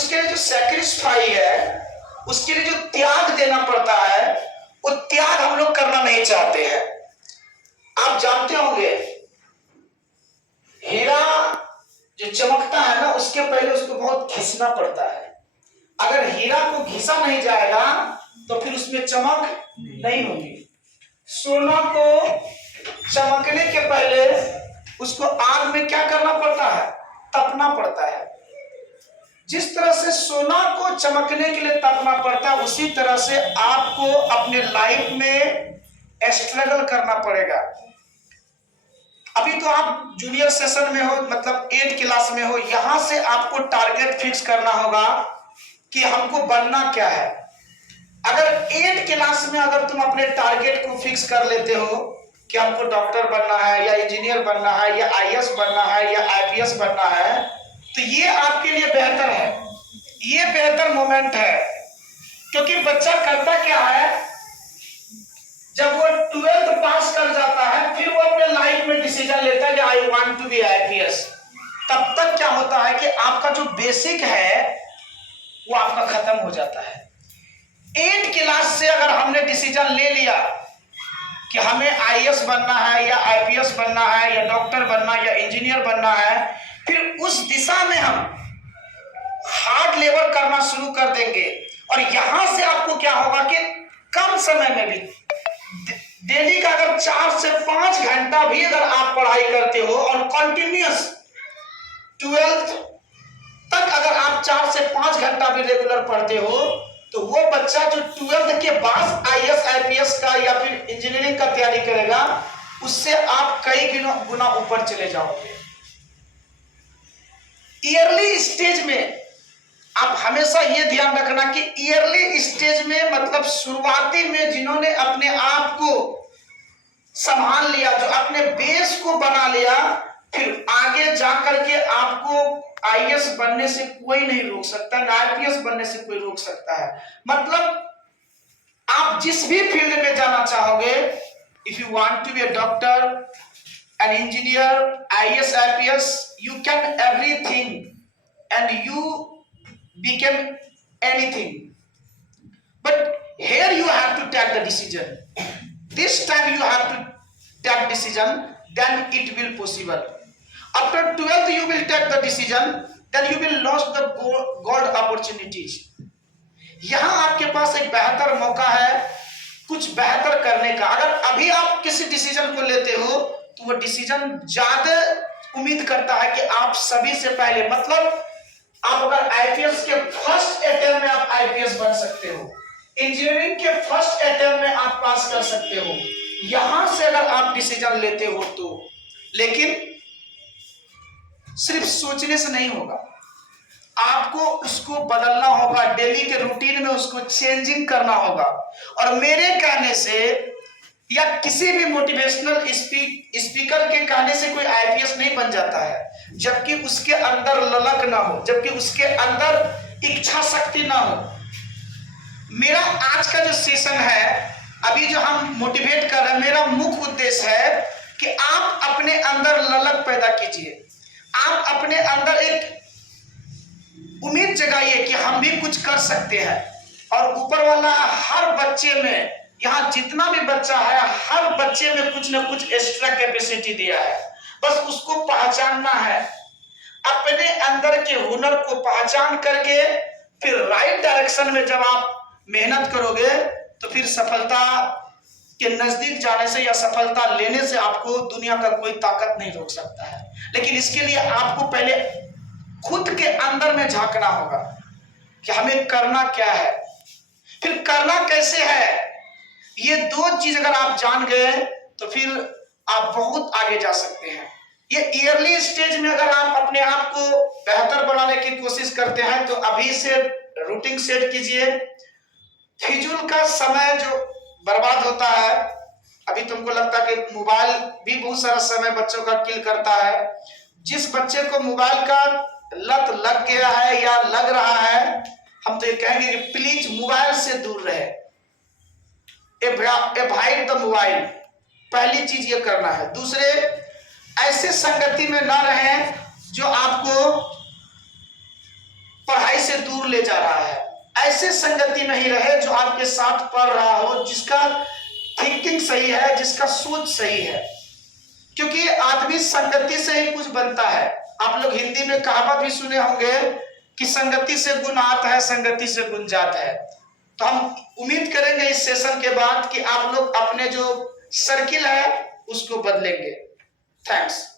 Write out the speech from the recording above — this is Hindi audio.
उसके लिए जो सैक्रिफाई है, उसके लिए जो त्याग देना पड़ता है, वो त्याग हम लोग करना नहीं चाहते हैं। आप जानते होंगे हीरा जो चमकता है ना, उसके पहले उसको बहुत घिसना पड़ता है। अगर हीरा को घिसा नहीं जाएगा तो फिर उसमें चमक नहीं होगी। सोना को चमकने के पहले उसको आग में क्या करना पड़ता है? तपना पड़ता है। जिस तरह से सोना को चमकने के लिए तपना पड़ता है, उसी तरह से आपको अपने लाइफ में स्ट्रगल करना पड़ेगा। अभी तो आप जूनियर सेशन में हो, मतलब 8 क्लास में हो। यहां से आपको टारगेट फिक्स करना होगा कि हमको बनना क्या है। अगर 8 क्लास में अगर तुम अपने टारगेट को फिक्स कर लेते हो कि हमको डॉक्टर बनना है या इंजीनियर बनना है या आईएएस बनना है या आईपीएस बनना है, तो ये आपके लिए बेहतर है, ये बेहतर मोमेंट है। क्योंकि बच्चा करता क्या है, जब वो 12th पास कर जाता है, फिर वो अपने लाइफ में डिसीजन लेता है कि I want to be IPS. तब तक क्या होता है कि आपका जो बेसिक है वो आपका खत्म हो जाता है। 8 क्लास से अगर हमने डिसीजन ले लिया कि हमें आईएएस बनना है या आईपीएस बनना है या डॉक्टर बनना या इंजीनियर बनना है, फिर उस दिशा में हम हार्ड लेबर करना शुरू कर देंगे। और यहां से आपको क्या होगा कि कम समय में भी, डेली का अगर 4 से 5 घंटा भी अगर आप पढ़ाई करते हो और कंटिन्यूअस 12th तक अगर आप 4 से 5 घंटा भी रेगुलर पढ़ते हो, तो वो बच्चा जो 12th के बाद आईएएस आईपीएस का या फिर इंजीनियरिंग का तैयारी करेगा, उससे आप कई गुना ऊपर चले जाओगे। ईयरली स्टेज में आप हमेशा ये ध्यान रखना कि ईयरली स्टेज में, मतलब शुरुआती में जिन्होंने अपने आप को संभाल लिया, जो अपने बेस को बना लिया, फिर आगे जाकर के आपको आईएएस बनने से कोई नहीं रोक सकता, ना आईपीएस बनने से कोई रोक सकता है। मतलब आप जिस भी फील्ड में जाना चाहोगे, if you want to be a doctor, an engineer, IAS IPS, you can everything and you become anything. But here you have to take the decision. This time you have to take decision, then it will possible. After 12th you will take the decision, then you will lose the gold opportunities. यहाँ आपके पास एक बेहतर मौका है कुछ बेहतर करने का। अगर अभी आप किसी डिसीजन को लेते हो तो वो डिसीजन ज्यादा उम्मीद करता है कि आप सभी से पहले, मतलब आप अगर आईपीएस के फर्स्ट अटेम्प्ट में आप आईपीएस बन सकते हो, इंजीनियरिंग के फर्स्ट अटेम्प्ट में आप पास कर सकते हो, यहां से अगर आप डिसीजन लेते हो तो। लेकिन सिर्फ सोचने से नहीं होगा, आपको उसको बदलना होगा, डेली के रूटीन में उसको चेंजिंग करना होगा। और मेरे कहने से या किसी भी मोटिवेशनल स्पीकर के कहने से कोई आईपीएस नहीं बन जाता है जबकि उसके अंदर ललक ना हो, जबकि उसके अंदर इच्छा शक्ति ना हो। मेरा आज का जो सेशन है, अभी जो हम मोटिवेट कर रहे हैं, मेरा मुख्य उद्देश्य है कि आप अपने अंदर ललक पैदा कीजिए, आप अपने अंदर एक उम्मीद जगाइए कि हम भी कुछ कर सकते हैं। और ऊपर वाला हर बच्चे में, यहाँ जितना भी बच्चा है, हर बच्चे में कुछ ना कुछ एक्स्ट्रा कैपेसिटी दिया है, बस उसको पहचानना है। अपने अंदर के हुनर को पहचान करके फिर राइट डायरेक्शन में जब आप मेहनत करोगे तो फिर सफलता के नजदीक जाने से या सफलता लेने से आपको दुनिया का कोई ताकत नहीं रोक सकता है। लेकिन इसके लिए आपको पहले खुद के अंदर में झांकना होगा कि हमें करना क्या है, फिर करना कैसे है। ये 2 चीज अगर आप जान गए तो फिर आप बहुत आगे जा सकते हैं। ये ईयरली स्टेज में अगर आप अपने आप को बेहतर बनाने की कोशिश करते हैं तो अभी से रूटीन सेट कीजिए। फिजूल का समय जो बर्बाद होता है, अभी तुमको लगता है कि मोबाइल भी बहुत सारा समय बच्चों का किल करता है। जिस बच्चे को मोबाइल का लत लग गया है या लग रहा है, हम तो ये कहेंगे कि प्लीज मोबाइल से दूर रहे, अवॉइड द मोबाइल। पहली चीज ये करना है। दूसरे, ऐसे संगति में ना रहें जो आपको पढ़ाई से दूर ले जा रहा है। ऐसे संगति में ही रहे जो आपके साथ पढ़ रहा हो, जिसका थिंकिंग सही है, जिसका सोच सही है, क्योंकि आदमी संगति से ही कुछ बनता है। आप लोग हिंदी में कहावत भी सुने होंगे कि संगति से गुण आता है, संगति से गुण जाता है। तो हम उम्मीद करेंगे इस सेशन के बाद कि आप लोग अपने जो सर्किल है उसको बदलेंगे। थैंक्स।